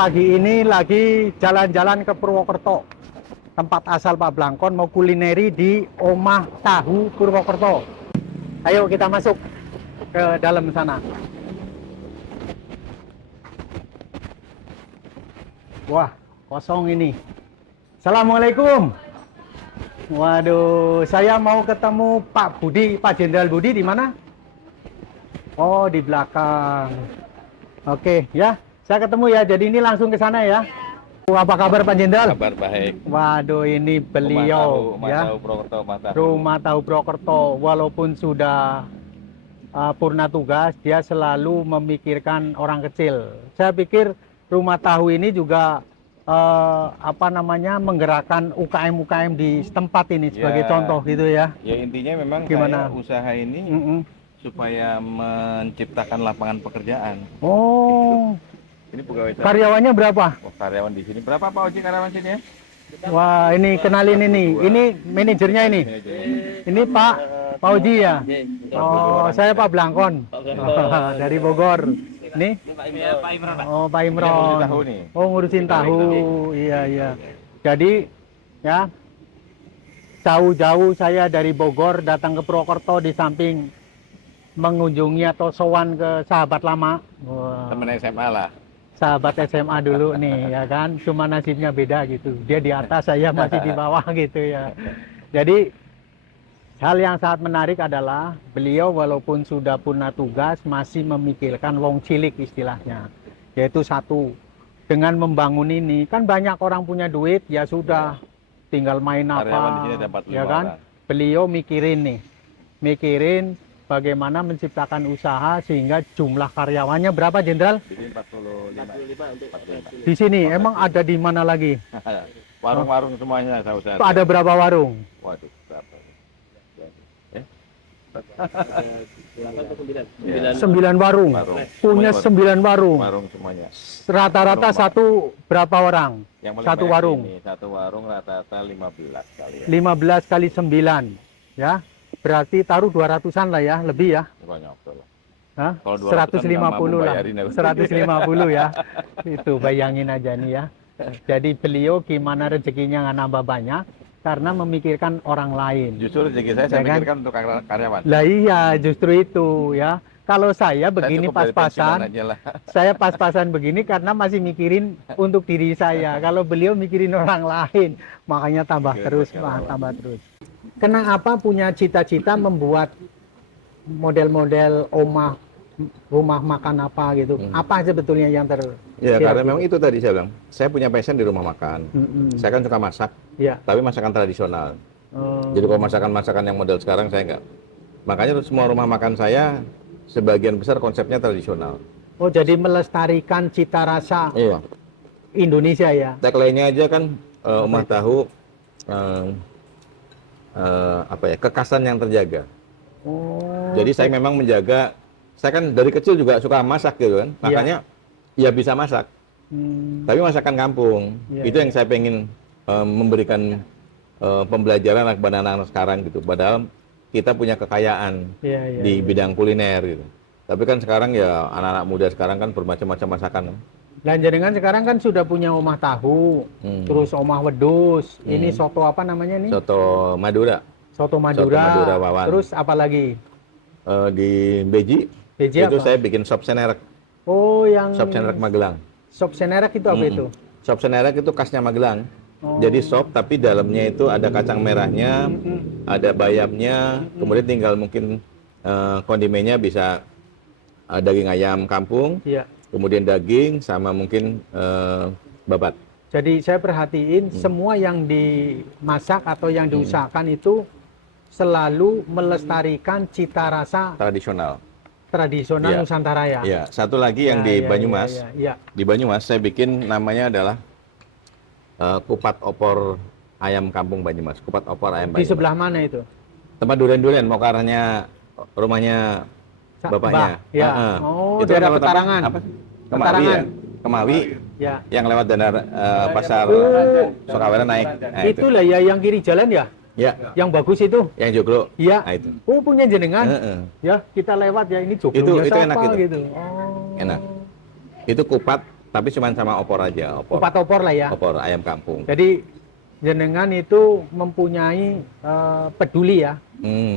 pagi ini lagi jalan-jalan ke Purwokerto, tempat asal Pak Blangkon, mau kulineri di Omah Tahu Purwokerto. Ayo kita masuk ke dalam sana. Wah, kosong ini. Assalamualaikum. Waduh, saya mau ketemu Pak Budi, Pak Jenderal Budi di mana? Oh, di belakang. Oke, ya. Saya ketemu ya. Jadi ini langsung ke sana ya. Apa kabar Pak Jenderal? Kabar baik. Waduh, ini beliau Rumah ya. tahu Purwokerto, Rumah Tahu Purwokerto, walaupun sudah purna tugas, dia selalu memikirkan orang kecil. Saya pikir Rumah Tahu ini juga menggerakkan UKM-UKM di setempat ini sebagai contoh gitu ya. Ya intinya memang Gimana? saya usaha ini supaya menciptakan lapangan pekerjaan. Oh, Ini pegawai saya. karyawannya berapa? Oh, karyawan di sini. Berapa Pak Oji karyawan sini ya? Wah, ini kenalin ini. Ini manajernya ini. Ini Pak Uji ya. Oh, saya Pak Blangkon. Dari Bogor. Nih. Pak Imron, Pak. Oh, Pak Ini Imron. ngurusin tahu nih. Oh, ngurusin tahu. Iya, iya. Jadi, ya, jauh-jauh saya dari Bogor datang ke Purwokerto di samping mengunjungi atau sowan ke sahabat lama. Wah. Temen SMA lah. Sahabat SMA dulu nih ya kan, cuma nasibnya beda gitu, dia di atas, saya masih di bawah gitu ya. Jadi hal yang sangat menarik adalah beliau walaupun sudah purna tugas masih memikirkan wong cilik istilahnya, yaitu satu, dengan membangun ini kan banyak orang punya duit ya sudah tinggal main Karyawan di apa sini ada 45 ya kan, orang. beliau mikirin bagaimana menciptakan usaha sehingga jumlah karyawannya berapa, Jenderal? Di sini 45. Di sini emang ada di mana lagi? Warung-warung semuanya saya usaha. Ada berapa warung? Waduh, berapa? Eh? 9 warung. Punya 9 warung. Warung semuanya. Rata-rata satu berapa orang? Yang paling Satu banyak warung. Ini, satu warung rata-rata 15 kali ya. 15 kali 9. Ya. Berarti taruh 200-an lah ya, lebih ya. Banyak betul. Hah? Kalau 200-an 150 lah. bayarin aku. 150 ya. Itu bayangin aja nih ya. Jadi beliau gimana rezekinya nggak nambah banyak karena memikirkan orang lain. Justru rezeki saya Ya kan? pikirkan untuk karyawan. Lah iya, justru itu ya. Kalau saya begini cukup dari pensiunan pas-pasan, aja lah. saya pas-pasan begini karena masih mikirin untuk diri saya. Kalau beliau mikirin orang lain, makanya tambah terus, tambah terus. Kenapa punya cita-cita membuat model-model rumah makan apa gitu? Apa sebetulnya yang Ya, karena memang itu tadi saya bilang, saya punya passion di rumah makan. Saya kan suka masak, Ya. tapi masakan tradisional. Jadi kalau masakan-masakan yang model sekarang saya enggak. Makanya semua rumah makan saya sebagian besar konsepnya tradisional. Oh, jadi melestarikan cita rasa Iya. Indonesia ya? Tagline-nya aja kan Omah Tahu kekasan yang terjaga. Oh. Jadi saya memang menjaga, saya kan dari kecil juga suka masak gitu kan. Makanya ya bisa masak. Tapi masakan kampung, itu yang saya pengen memberikan pembelajaran kepada anak-anak sekarang gitu. Padahal kita punya kekayaan di bidang kuliner gitu. Tapi kan sekarang ya anak-anak muda sekarang kan bermacam-macam masakan. Dan jenengan sekarang kan sudah punya Omah Tahu, terus Omah Wedus, ini soto apa namanya nih? Soto Madura. Soto Madura. Soto Madura Wawan. Terus apa lagi? Di Beji, Beji itu apa? saya bikin sop senerek. Oh, yang Sop senerek Magelang. sop senerek itu apa itu? Sop senerek itu khasnya Magelang. Jadi sop tapi dalamnya itu ada kacang merahnya, ada bayamnya, kemudian tinggal mungkin kondimennya bisa daging ayam kampung, Iya. kemudian daging sama mungkin babat. Jadi saya perhatiin semua yang dimasak atau yang diusahakan itu selalu melestarikan cita rasa Tradisional. tradisional Iya. Nusantara ya. Ya, satu lagi yang di Banyumas. Iya. Di Banyumas saya bikin namanya adalah kupat opor ayam kampung Banyumas. Kupat opor ayam Di Banyumas. sebelah mana itu? Tempat durian-durian mau ke arahnya rumahnya bapaknya. Ya. Heeh. Oh, Itu daerah lewat apa? Petarangan. Apa? Kemawi Petarangan. ya. Kemawi Ya. yang lewat pasar Sukawera naik. Nah, Itulah ya yang kiri jalan ya? Ya, Yang bagus itu? yang joglo. Iya. Nah, itu. Oh, punya jenengan? Heeh. Ya, kita lewat ya ini joglonya Itu siapa enak itu. gitu. Oh. Enak. Itu kupat Tapi cuma sama opor aja, opor. Kupat opor lah ya. Opor ayam kampung. Jadi jenengan itu mempunyai peduli ya.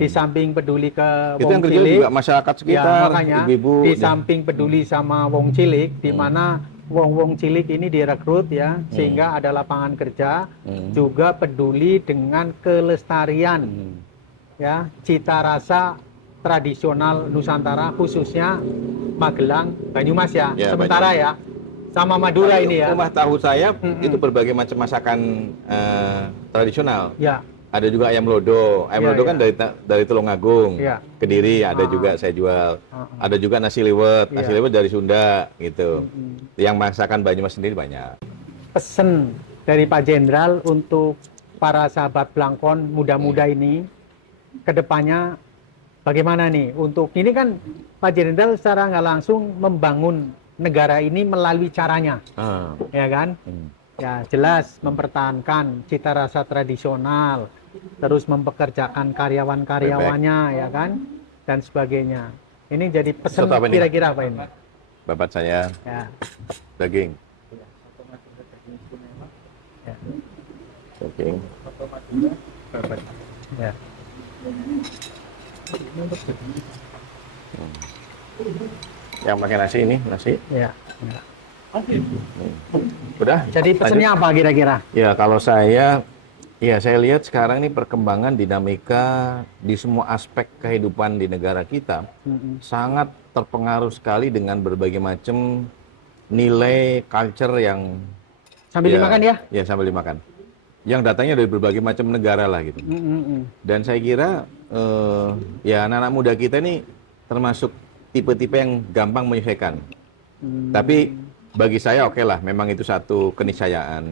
Di samping peduli ke Itu wong yang kerja cilik, juga masyarakat ya sekitar, makanya ibu-ibu. di samping peduli sama wong cilik, di mana wong cilik ini direkrut ya, sehingga ada lapangan kerja, juga peduli dengan kelestarian ya, cita rasa tradisional Nusantara, khususnya Magelang, Banyumas ya, Ya, sementara Banyumas. ya, sama Madura ini ya. Rumah tahu saya itu berbagai macam masakan tradisional. Ya, Ada juga ayam lodo. Ayam Ya, lodo ya. kan dari Tulungagung, Ya. Kediri ada juga saya jual. Ada juga nasi liwet. Nasi Ya. liwet dari Sunda gitu. Yang masakan Banyumas sendiri banyak. Pesen dari Pak Jenderal untuk para sahabat Blangkon muda-muda ini, kedepannya bagaimana nih? Untuk ini kan Pak Jenderal secara nggak langsung membangun negara ini melalui caranya, ya kan? Ya jelas mempertahankan cita rasa tradisional, terus mempekerjakan karyawan-karyawannya, ya kan? Dan sebagainya. Ini jadi pesan Soto apa ini? kira-kira apa ini? Bapak saya Ya. daging. Ya. Daging. Ya. Yang pakai nasi ini, nasi. Ya. Ya. Udah. Jadi pesannya apa kira-kira? Ya, kalau saya lihat sekarang ini perkembangan dinamika di semua aspek kehidupan di negara kita sangat terpengaruh sekali dengan berbagai macam nilai culture yang Sambil dimakan ya? Ya, sambil dimakan. Yang datangnya dari berbagai macam negara lah gitu. Dan saya kira ya anak-anak muda kita ini termasuk tipe-tipe yang gampang menyesuaikan. Tapi bagi saya oke lah, memang itu satu keniscayaan.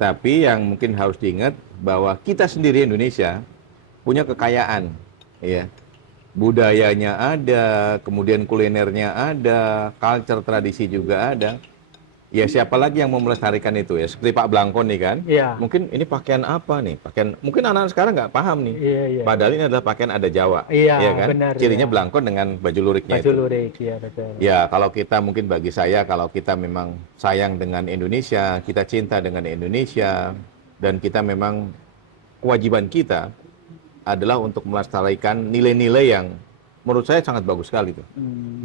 Tapi yang mungkin harus diingat bahwa kita sendiri Indonesia punya kekayaan, ya. Budayanya ada, kemudian kulinernya ada, culture tradisi juga ada. Ya siapa lagi yang mau melestarikan itu ya? Seperti Pak Blangkon nih kan. Iya. Mungkin ini pakaian apa nih? Mungkin anak-anak sekarang nggak paham nih. Iya. Padahal ini adalah pakaian adat Jawa. Iya, kan? benar, Cirinya iya. Blangkon dengan baju luriknya Baju itu. lurik, ya betul. Ya, kalau kita mungkin bagi saya, kalau kita memang sayang dengan Indonesia, kita cinta dengan Indonesia, dan kita memang kewajiban kita adalah untuk melestarikan nilai-nilai yang menurut saya sangat bagus sekali tuh.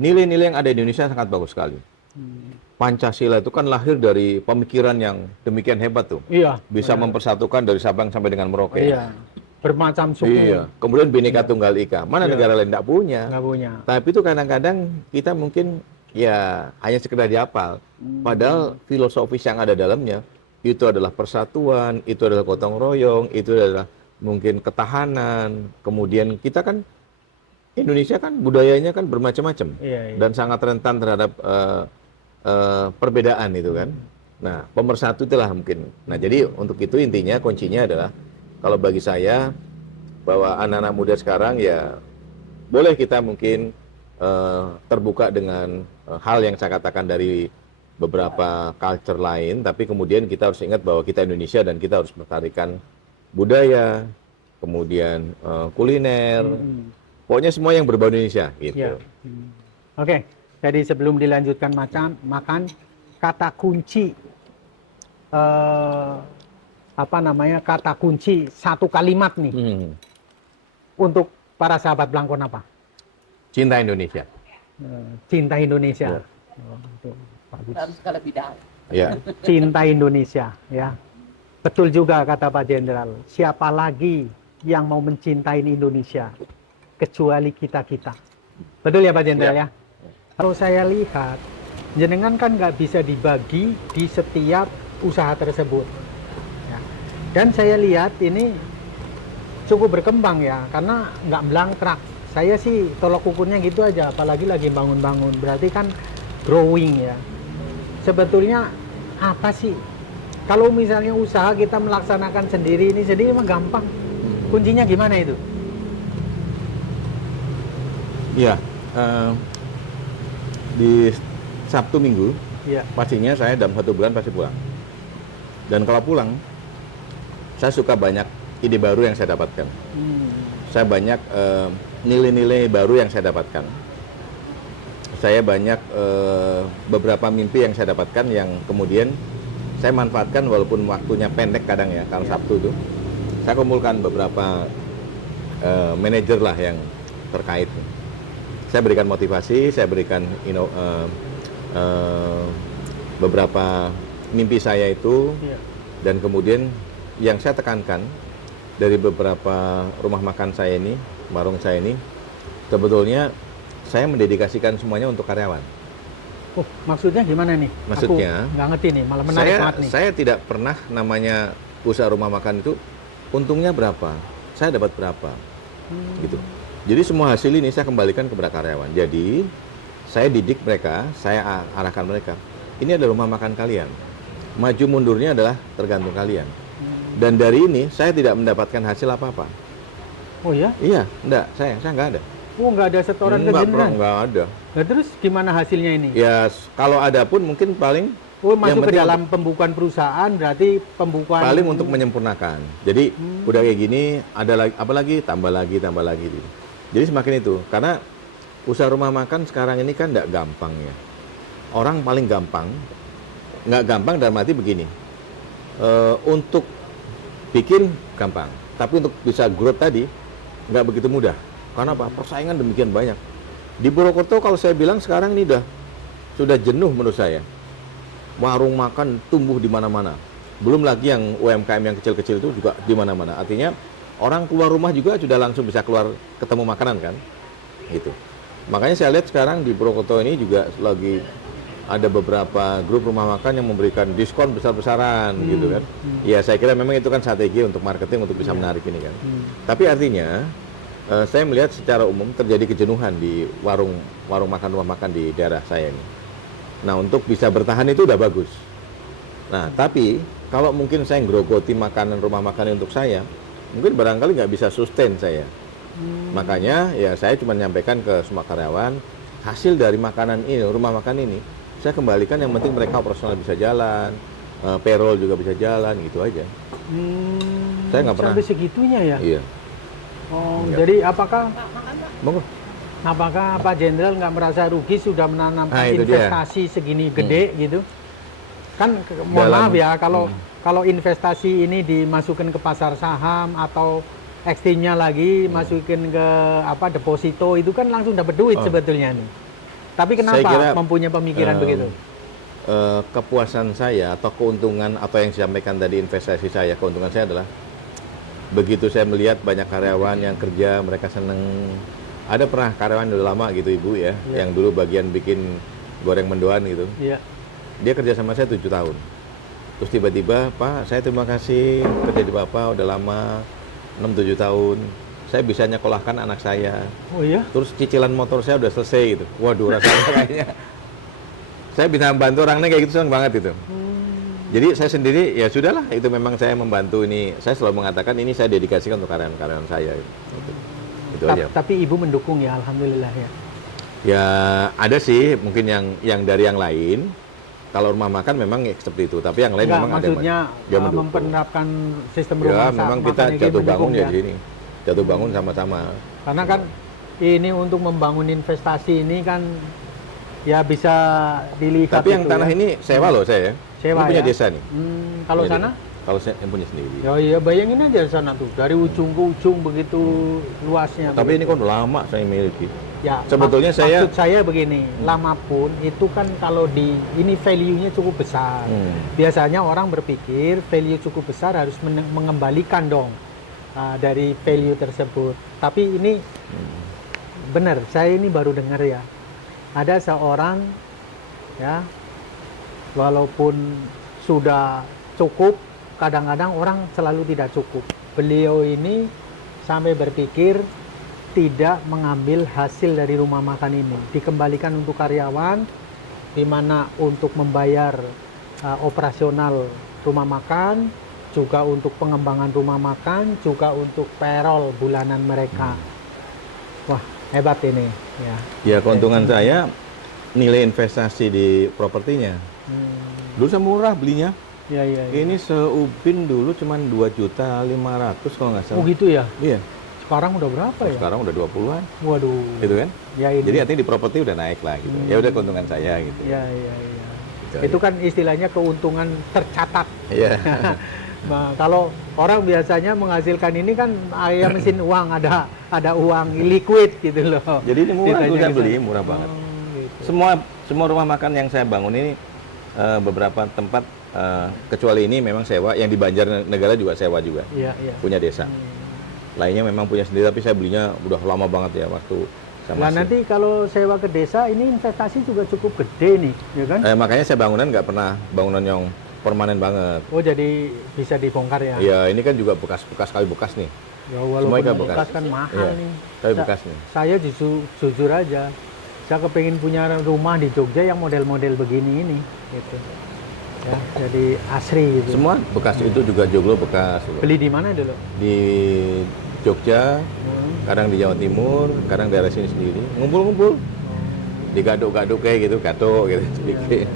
Nilai-nilai yang ada di Indonesia sangat bagus sekali. Pancasila itu kan lahir dari pemikiran yang demikian hebat tuh. Iya. Bisa mempersatukan dari Sabang sampai dengan Merauke. Iya. Bermacam suku. Iya. Kemudian Bhinneka Tunggal Ika. Mana Iya. negara lain tidak punya. Nggak punya. Tapi itu kadang-kadang kita mungkin ya hanya sekedar dihafal. Padahal filosofis yang ada dalamnya itu adalah persatuan, itu adalah gotong royong, itu adalah mungkin ketahanan. Kemudian kita kan Indonesia kan budayanya kan bermacam-macam Iya. dan sangat rentan terhadap perbedaan itu kan. Nah, pemersatu itulah mungkin. Nah, jadi untuk itu intinya kuncinya adalah kalau bagi saya bahwa anak-anak muda sekarang ya boleh kita mungkin terbuka dengan hal yang saya katakan dari beberapa culture lain, tapi kemudian kita harus ingat bahwa kita Indonesia dan kita harus melestarikan budaya, kemudian kuliner, pokoknya semua yang berbau Indonesia gitu. Iya. Oke. Jadi sebelum dilanjutkan makan, kata kunci kata kunci satu kalimat nih untuk para sahabat Blangkon apa? Cinta Indonesia. Cinta Indonesia. Ya. Itu bagus. Harus segala bidang. Ya. Cinta Indonesia, ya. Betul juga kata Pak Jenderal. Siapa lagi yang mau mencintai Indonesia kecuali kita-kita? Betul ya Pak Jenderal ya? Kalau saya lihat, jenengan kan nggak bisa dibagi di setiap usaha tersebut. Ya. Dan saya lihat ini cukup berkembang ya, karena nggak melangkrak. Saya sih tolok ukurnya gitu aja, apalagi lagi bangun-bangun. Berarti kan growing ya. Sebetulnya apa sih? Kalau misalnya usaha kita melaksanakan sendiri mah gampang. Kuncinya gimana itu? Iya. Di Sabtu Minggu, Ya. pastinya saya dalam 1 bulan pasti pulang. Dan kalau pulang, saya suka banyak ide baru yang saya dapatkan. Saya banyak nilai-nilai baru yang saya dapatkan. saya banyak beberapa mimpi yang saya dapatkan yang kemudian saya manfaatkan walaupun waktunya pendek kadang ya, kalau Sabtu itu. Saya kumpulkan beberapa manajer lah yang terkait. Saya berikan motivasi, saya berikan beberapa mimpi saya itu, dan kemudian yang saya tekankan dari beberapa rumah makan saya ini, warung saya ini, sebetulnya saya mendedikasikan semuanya untuk karyawan. Oh, maksudnya gimana nih? Maksudnya, aku nggak ngerti nih, malah menarik banget nih. Saya tidak pernah namanya usaha rumah makan itu untungnya berapa, saya dapat berapa, gitu. Jadi semua hasil ini saya kembalikan kepada karyawan. Jadi saya didik mereka, saya arahkan mereka. Ini adalah rumah makan kalian. Maju mundurnya adalah tergantung kalian. Dan dari ini saya tidak mendapatkan hasil apa-apa. Oh ya? Iya, enggak, saya enggak ada. Oh, nggak ada setoran ke jenderal? Enggak ada. Nah, terus gimana hasilnya ini? Ya, kalau ada pun mungkin paling masuk ke dalam pembukuan perusahaan, berarti pembukuan paling untuk menyempurnakan. Jadi udah kayak gini, ada lagi, apalagi tambah lagi. Jadi semakin itu, karena usaha rumah makan sekarang ini kan enggak gampang ya. Orang paling gampang, nggak gampang dalam arti begini. Untuk bikin gampang, tapi untuk bisa growth tadi nggak begitu mudah. Karena apa? Persaingan demikian banyak. Di Purwokerto kalau saya bilang sekarang ini sudah jenuh menurut saya. Warung makan tumbuh di mana-mana. Belum lagi yang UMKM yang kecil-kecil itu juga di mana-mana. Artinya orang keluar rumah juga sudah langsung bisa keluar ketemu makanan kan. Gitu. Makanya saya lihat sekarang di Purwokerto ini juga lagi ada beberapa grup rumah makan yang memberikan diskon besar-besaran gitu kan. Ya saya kira memang itu kan strategi untuk marketing untuk bisa menarik ini kan. Tapi artinya saya melihat secara umum terjadi kejenuhan di warung makan, rumah makan di daerah saya ini. Nah, untuk bisa bertahan itu udah bagus. Nah, tapi kalau mungkin saya ngerogoti makanan rumah makan untuk saya, mungkin barangkali nggak bisa sustain saya. Makanya ya saya cuma nyampaikan ke semua karyawan, hasil dari makanan ini, rumah makan ini, saya kembalikan, yang penting mereka operasional bisa jalan, payroll juga bisa jalan, gitu aja. Saya nggak pernah. Sampai segitunya ya? Iya. Oh, Enggak. jadi apakah Monggo. Pak Jenderal nggak merasa rugi sudah menanamkan investasi segini gede gitu? Kan mohon maaf ya, kalau investasi ini dimasukkan ke pasar saham atau XT-nya lagi masukin ke deposito, itu kan langsung dapat duit sebetulnya nih. Tapi kenapa mempunyai pemikiran begitu? Kepuasan saya atau keuntungan atau yang disampaikan tadi investasi saya, keuntungan saya adalah begitu saya melihat banyak karyawan yang kerja, mereka seneng. Ada pernah karyawan udah lama gitu ibu ya, yang dulu bagian bikin goreng mendoan gitu. Dia kerja sama saya 7 tahun. Terus tiba-tiba, Pak, saya terima kasih kerja di Bapak udah lama, 6-7 tahun. Saya bisa nyekolahkan anak saya. Oh iya? Terus cicilan motor saya udah selesai gitu. Waduh, rasanya kayaknya saya bisa membantu orangnya kayak gitu, senang banget itu. Jadi saya sendiri ya sudahlah, itu memang saya membantu ini. Saya selalu mengatakan ini saya dedikasikan untuk karyawan-karyawan saya. Itu aja. Tapi ibu mendukung ya, alhamdulillah ya. Ya ada sih mungkin yang dari yang lain. Kalau rumah makan memang seperti itu, tapi yang lain memang maksudnya ada yang mempernerapkan sistem rumah makan. Ya memang kita jatuh bangun ya di sini. Jatuh bangun sama-sama. Karena kan ini untuk membangun investasi ini kan ya bisa dilihat. Tapi yang tanah ini sewa loh saya. Sewa, ini punya ya? desa nih. Kalau sana? Kalau saya yang punya sendiri. Ya iya, bayangin aja sana tuh, dari ujung ke ujung begitu luasnya. Tapi ini kan lama saya miliki. Ya, sebetulnya maksud saya begini, lama pun itu kan kalau ini value-nya cukup besar. Biasanya orang berpikir value cukup besar harus mengembalikan dong dari value tersebut. Tapi ini benar, saya ini baru dengar ya. Ada seorang ya, walaupun sudah cukup, kadang-kadang orang selalu tidak cukup. Beliau ini sampai berpikir tidak mengambil hasil dari rumah makan ini, dikembalikan untuk karyawan, di mana untuk membayar operasional rumah makan, juga untuk pengembangan rumah makan, juga untuk payroll bulanan mereka. Wah, hebat ini. Ya, keuntungan saya nilai investasi di propertinya. Dulu saya murah belinya. Ya. Ini seubin dulu cuma 2.500.000 kalau nggak salah. Oh gitu ya? Iya. Sekarang udah berapa ya? Sekarang udah 20-an, Waduh. gitu kan? Ya ini. Jadi artinya di properti udah naik lah gitu. Ya udah keuntungan saya gitu. Ya, ya, ya. Gitu Itu aja. kan istilahnya keuntungan tercatat. Iya. Nah, kalau orang biasanya menghasilkan ini kan ayam mesin uang, ada uang liquid gitu loh. Jadi ini murah, Ceritanya gue ke beli sana. murah banget. Oh, gitu. Semua rumah makan yang saya bangun ini beberapa tempat kecuali ini memang sewa, yang di Banjarnegara juga sewa juga, Iya, iya. punya desa. Lainnya memang punya sendiri, tapi saya belinya udah lama banget ya waktu saya Nah masih. nanti kalau sewa ke desa ini investasi juga cukup gede nih, ya kan? Makanya saya bangunan nggak pernah bangunan yang permanen banget. Oh jadi bisa dibongkar ya? Ya ini kan juga bekas kayu bekas nih. Ya Semua walaupun ikan bekas bekas. kan mahal Iya, nih. kayu Sa- bekas nih. Saya jujur aja, saya kepengen punya rumah di Jogja yang model-model begini ini, gitu. Ya, jadi asri gitu. Semua bekas itu juga joglo bekas. Beli di mana dulu? Di Jogja, kadang di Jawa Timur, kadang daerah sini sendiri. Ngumpul-ngumpul, digaduk-gaduk kayak gitu, gatuk gitu. bikin.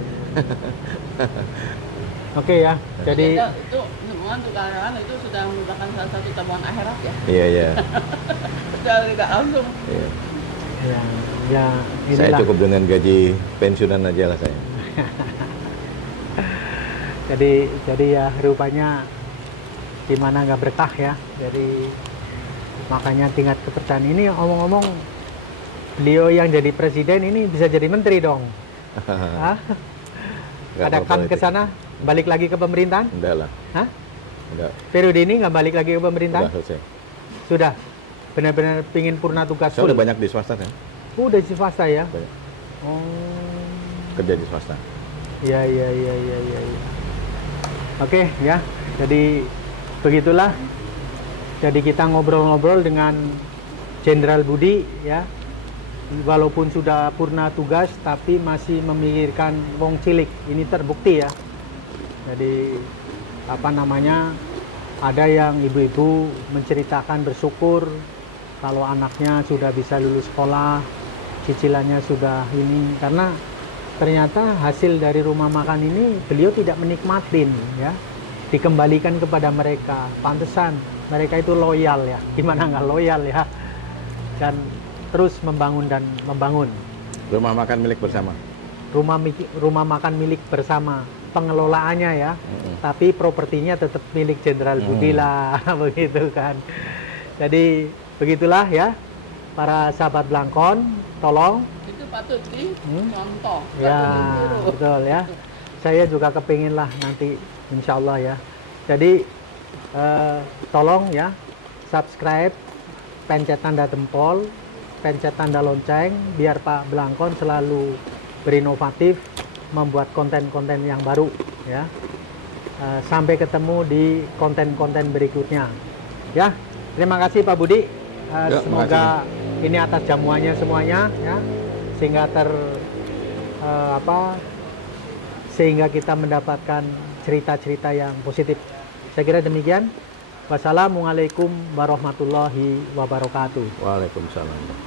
Oke ya, jadi itu semua untuk karyawan itu sudah merupakan salah satu tabungan akhirat ya. Iya, iya. Sudah tidak langsung. Iya. ya Saya inilah. cukup dengan gaji pensiunan aja lah saya. Jadi ya rupanya gimana nggak berkah ya. Jadi makanya tingkat kepercayaan ini omong-omong beliau yang jadi presiden ini bisa jadi menteri dong. Hah? Nggak Ada apa-apa kan itu. ke sana balik lagi ke pemerintahan? Enggak lah, Hah? enggak. Periode ini nggak balik lagi ke Udah pemerintahan? selesai. Sudah. Benar-benar pingin purna tugas Saya full. udah banyak di swasta kan, Udah di swasta ya? Banyak. Oh. kerja di swasta. Ya. Oke ya, jadi begitulah. Jadi kita ngobrol-ngobrol dengan Jenderal Budi ya. Walaupun sudah purna tugas, tapi masih memikirkan wong cilik. Ini terbukti ya. Jadi apa namanya? Ada yang ibu-ibu menceritakan bersyukur kalau anaknya sudah bisa lulus sekolah, cicilannya sudah ini karena ternyata hasil dari rumah makan ini beliau tidak menikmatin ya, dikembalikan kepada mereka. Pantesan mereka itu loyal ya, gimana nggak loyal ya, dan terus membangun dan membangun Rumah makan milik bersama. rumah makan milik bersama, pengelolaannya ya, tapi propertinya tetap milik Jenderal Budi lah begitu kan. Jadi begitulah ya para sahabat Blangkon, tolong Itu patut dicontoh. ya, patut ditiru. betul ya. Saya juga kepingin lah nanti insya Allah ya. Jadi tolong ya subscribe, pencet tanda tempol, pencet tanda lonceng biar Pak Blangkon selalu berinovatif membuat konten-konten yang baru ya. Sampai ketemu di konten-konten berikutnya ya. Terima kasih Pak Budi. Ya, Semoga ini atas jamuannya semuanya ya, sehingga sehingga kita mendapatkan cerita-cerita yang positif. Saya kira demikian. Wassalamualaikum warahmatullahi wabarakatuh. Waalaikumsalam.